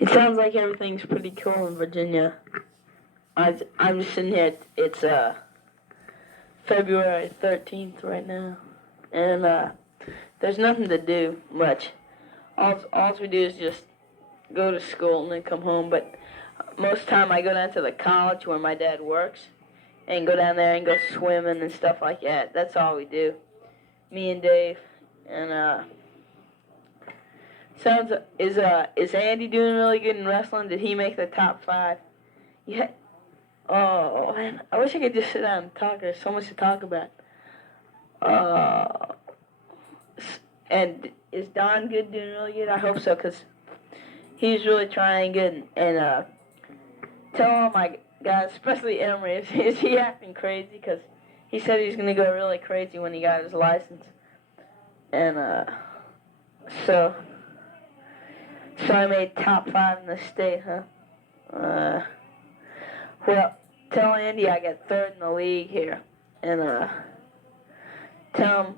It sounds like everything's pretty cool in Virginia. I'm just sitting here. It's February 13th right now, and there's nothing to do much. All we do is just go to school and then come home. But most of the time I go down to the college where my dad works and go down there and go swimming and stuff like that. That's all we do. Me and Dave. And is Andy doing really good in wrestling? Did he make the top 5? Yeah. Oh man, I wish I could just sit down and talk. There's so much to talk about. And is Don good, doing really good? I hope so, because he's really trying good. And tell all my guys, especially Emery, is he acting crazy? Because he said he's going to go really crazy when he got his license. And so I made top 5 in the state, huh? Well, tell Andy I got 3rd in the league here. And tell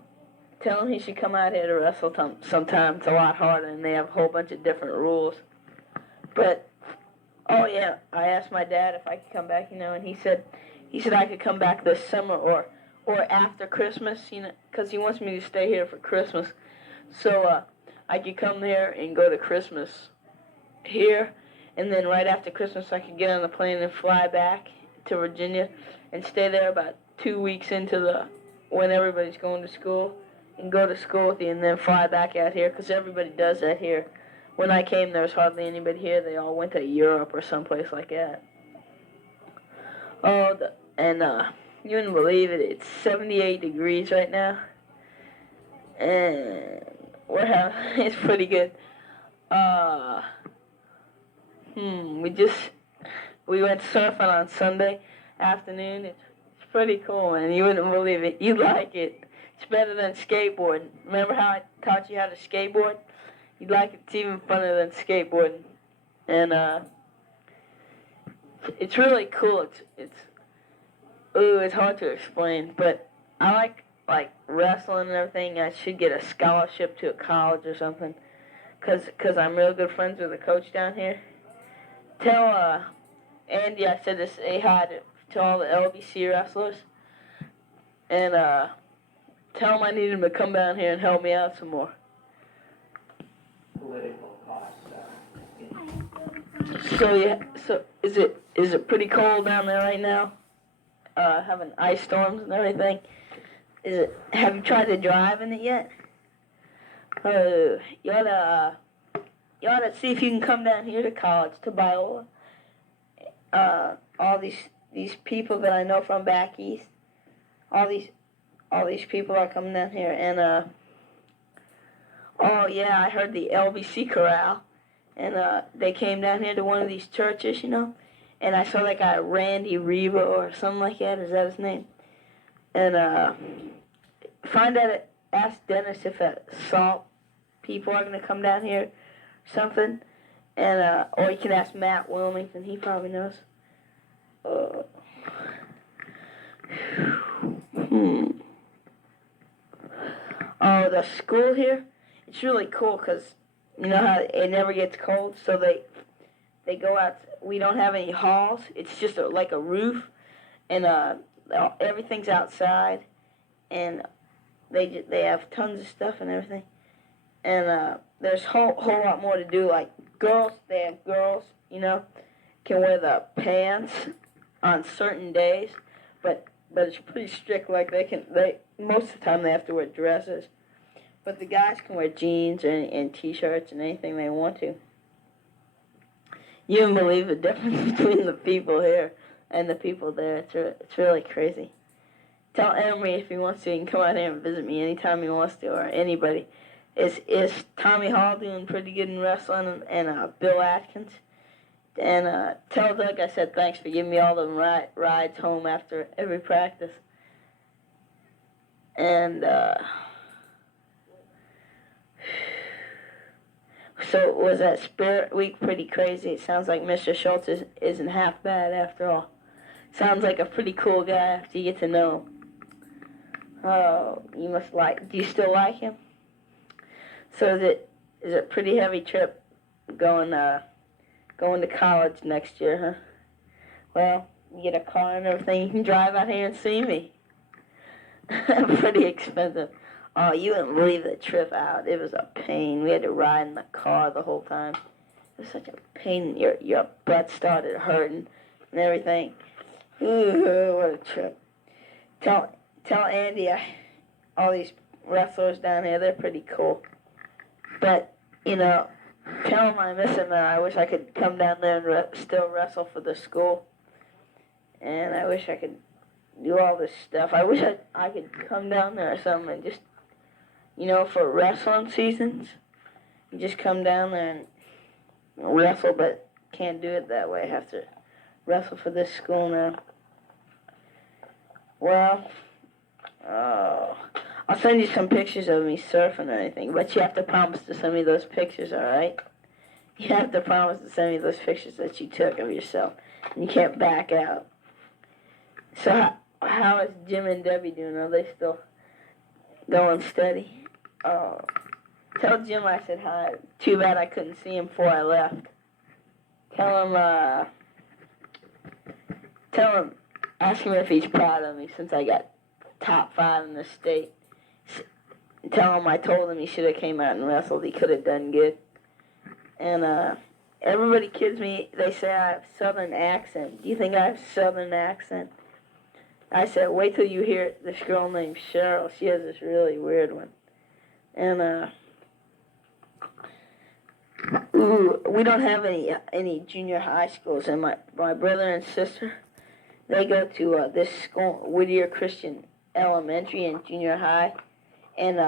him he should come out here to wrestle sometime. It's a lot harder, and they have a whole bunch of different rules. But, oh yeah, I asked my dad if I could come back, and he said I could come back this summer or after Christmas, because he wants me to stay here for Christmas. So I could come there and go to Christmas here, and then right after Christmas I could get on the plane and fly back to Virginia and stay there about 2 weeks into when everybody's going to school, and go to school with you and then fly back out here, because everybody does that here. When I came, there was hardly anybody here. They all went to Europe or someplace like that. Oh, you wouldn't believe it. It's 78 degrees right now, and it's pretty good. We went surfing on Sunday afternoon. It's pretty cool, man. You wouldn't believe it. You'd like it. It's better than skateboarding. Remember how I taught you how to skateboard? You'd like it. It's even funner than skateboarding. And it's really cool. It's hard to explain, but I like wrestling and everything. I should get a scholarship to a college or something, cause I'm real good friends with the coach down here. Tell Andy I said to say hi to all the LBC wrestlers, and tell him I need him to come down here and help me out some more. Political costs. So is it pretty cold down there right now? Having ice storms and everything. Have you tried to drive in it yet? You ought to see if you can come down here to college, to Biola. All these people that I know from back east, all these people are coming down here, and oh yeah, I heard the LBC chorale, and they came down here to one of these churches, and I saw that guy Randy Reba or something like that. Is that his name? And ask Dennis if Salt people are gonna come down here, or something, and or you can ask Matt Wilmington. He probably knows. Oh, the school here, it's really cool because you know how it never gets cold, so they go out. We don't have any halls. It's just like a roof, and everything's outside, and they have tons of stuff and everything. And there's whole lot more to do. Like girls, they have girls, can wear the pants on certain days, but it's pretty strict. Like they most of the time they have to wear dresses, but the guys can wear jeans and t-shirts and anything they want to. You wouldn't believe the difference between the people here and the people there. It's really crazy. Tell Emery if he wants to, he can come out here and visit me anytime he wants to, or anybody. Is Tommy Hall doing pretty good in wrestling, and Bill Atkins? And tell Doug I said thanks for giving me all the rides home after every practice. And so was that Spirit Week pretty crazy? It sounds like Mr. Schultz isn't half bad after all. Sounds like a pretty cool guy after you get to know him. Oh, do you still like him? So is it a pretty heavy trip going going to college next year, huh? Well, you get a car and everything. You can drive out here and see me. Pretty expensive. Oh, you wouldn't leave the trip out. It was a pain. We had to ride in the car the whole time. It was such a pain. Your butt started hurting and everything. Ooh, what a trip. Tell Andy all these wrestlers down here, they're pretty cool. But, you know, tell him I miss him and I wish I could come down there and still wrestle for the school. And I wish I could do all this stuff. I wish I could come down there or something and just, you know, for wrestling seasons, you just come down there and wrestle, but can't do it that way. I have to wrestle for this school now. Well, I'll send you some pictures of me surfing or anything, but you have to promise to send me those pictures, all right? You have to promise to send me those pictures that you took of yourself, and you can't back out. So how is Jim and Debbie doing? Are they still going steady? Oh, tell Jim I said hi. Too bad I couldn't see him before I left. Tell him, ask him if he's proud of me since I got top 5 in the state. Tell him I told him he should have came out and wrestled. He could have done good. And everybody kids me. They say I have southern accent. Do you think I have southern accent? I said, wait till you hear this girl named Sheryl. She has this really weird one. And we don't have any junior high schools. And my brother and sister, they go to this school, Whittier Christian Elementary and Junior High. And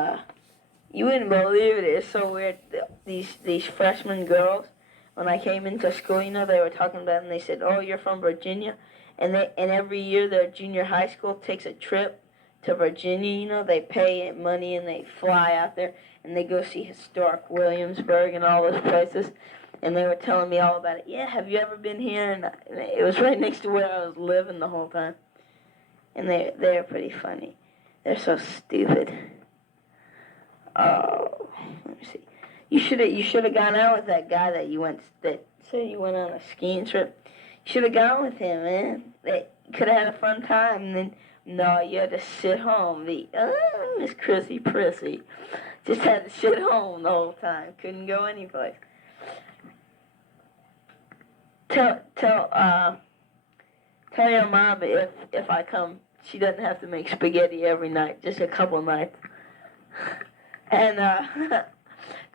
you wouldn't believe it. It's so weird. These freshman girls, when I came into school, you know, they were talking about it, and they said, oh, you're from Virginia? And every year their junior high school takes a trip to Virginia. You know, they pay money and they fly out there and they go see historic Williamsburg and all those places. And they were telling me all about it. Yeah, have you ever been here? And it was right next to where I was living the whole time. And they're pretty funny. They're so stupid. Oh, let me see. You should have gone out with that guy that said you went on a skiing trip. You should have gone with him, man. They could have had a fun time. And then, no, you had to sit home. Miss Chrissy Prissy just had to sit home the whole time. Couldn't go anyplace. Tell your mom if I come, she doesn't have to make spaghetti every night, just a couple nights. And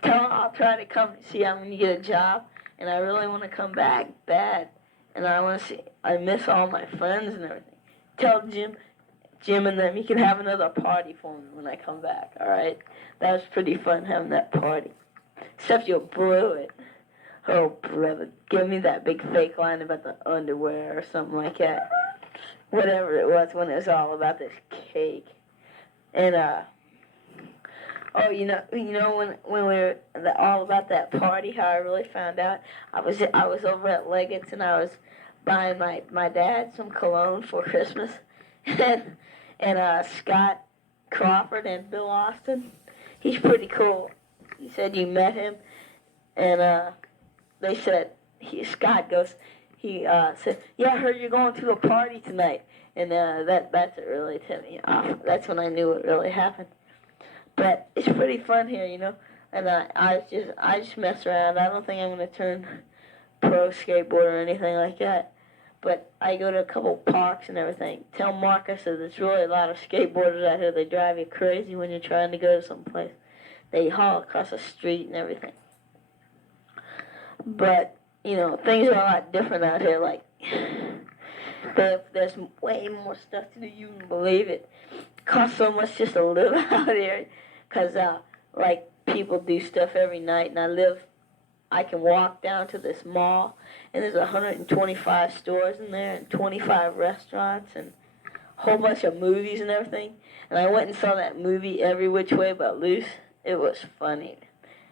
tell her I'll try to come see I'm going to get a job, and I really want to come back bad. And I want to see, I miss all my friends and everything. Tell Jim and them, you can have another party for me when I come back, all right? That was pretty fun having that party. Except you blew it. Oh, brother, give me that big fake line about the underwear or something like that. Whatever it was when it was all about this cake. And, oh, you know when we were all about that party, how I really found out? I was over at Leggett's and I was buying my dad some cologne for Christmas, and Scott Crawford and Bill Austin, he's pretty cool. He said you met him, and they said Scott said, yeah, I heard you're going to a party tonight, and that's what really tipped me off. That's when I knew it really happened. But it's pretty fun here, you know. And I just mess around. I don't think I'm going to turn pro skateboarder or anything like that. But I go to a couple parks and everything. Tell Marcus that there's really a lot of skateboarders out here. They drive you crazy when you're trying to go to some place. They haul across the street and everything. But, you know, things are a lot different out here. Like, there's way more stuff to do. You wouldn't believe it. It costs so much just to live out here. Because, like, people do stuff every night, and I can walk down to this mall, and there's 125 stores in there, and 25 restaurants, and a whole bunch of movies and everything. And I went and saw that movie, Every Which Way But Loose. It was funny.